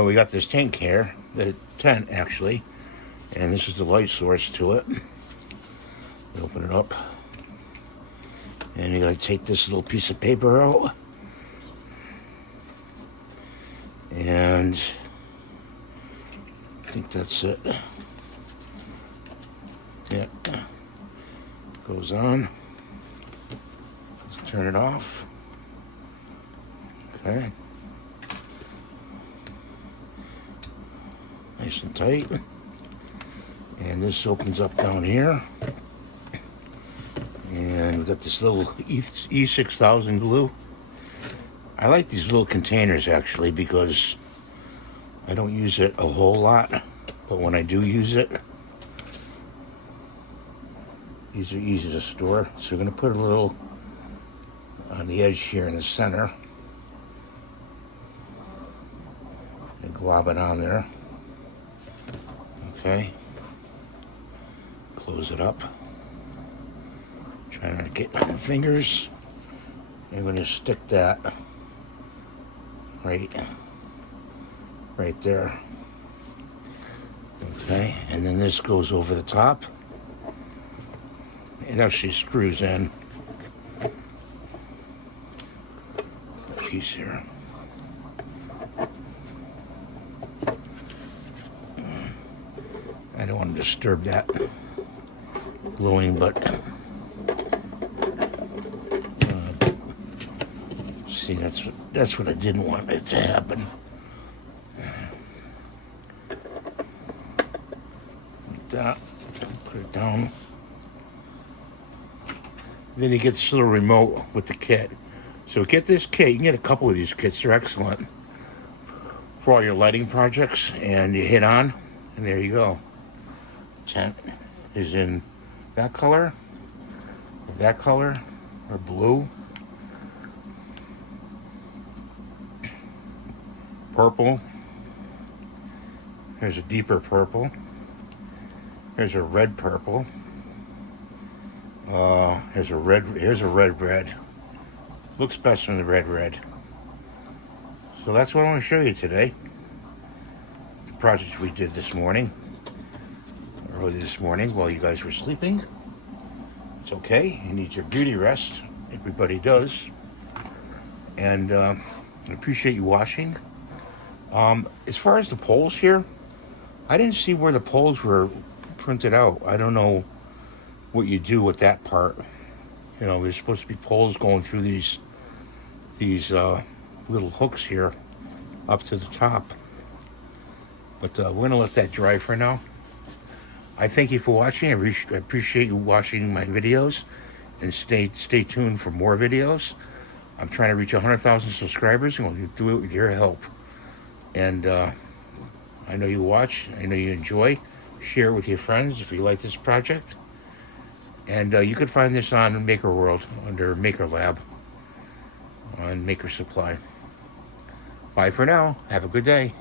So we got this tank here, the tent actually, and this is the light source to it. You open it up, and you gotta take this little piece of paper out, and I think that's it. Yeah, goes on. Let's turn it off. Okay. Nice and tight. And this opens up down here. And we've got this little E6000 glue. I like these little containers actually because I don't use it a whole lot, but when I do use it, these are easy to store. So we're going to put a little on the edge here in the center and glob it on there. Okay. Close it up. Try not to get my fingers. I'm going to stick that right there. Okay, and then this goes over the top. It actually screws in a piece here. I don't want to disturb that gluing, but see, that's what I didn't want it to happen. Like that. Put it down. Then you get this little remote with the kit. So get this kit. You can get a couple of these kits. They're excellent for all your lighting projects. And you hit on, and there you go. Tent is in that color, or blue, purple. Here's a deeper purple. Here's a red purple. Here's a red. Looks best in the red. So that's what I want to show you today. The project we did this morning. Early this morning while you guys were sleeping. It's okay. You need your beauty rest. Everybody does. And I appreciate you watching. As far as the poles here, I didn't see where the poles were printed out. I don't know what you do with that part. You know, there's supposed to be poles going through these little hooks here up to the top. But we're going to let that dry for now. I thank you for watching. I appreciate you watching my videos, and stay tuned for more videos. I'm trying to reach 100,000 subscribers, and we'll do it with your help. And I know you watch. I know you enjoy. Share it with your friends if you like this project. And you can find this on Maker World under Maker Lab on Maker Supply. Bye for now. Have a good day.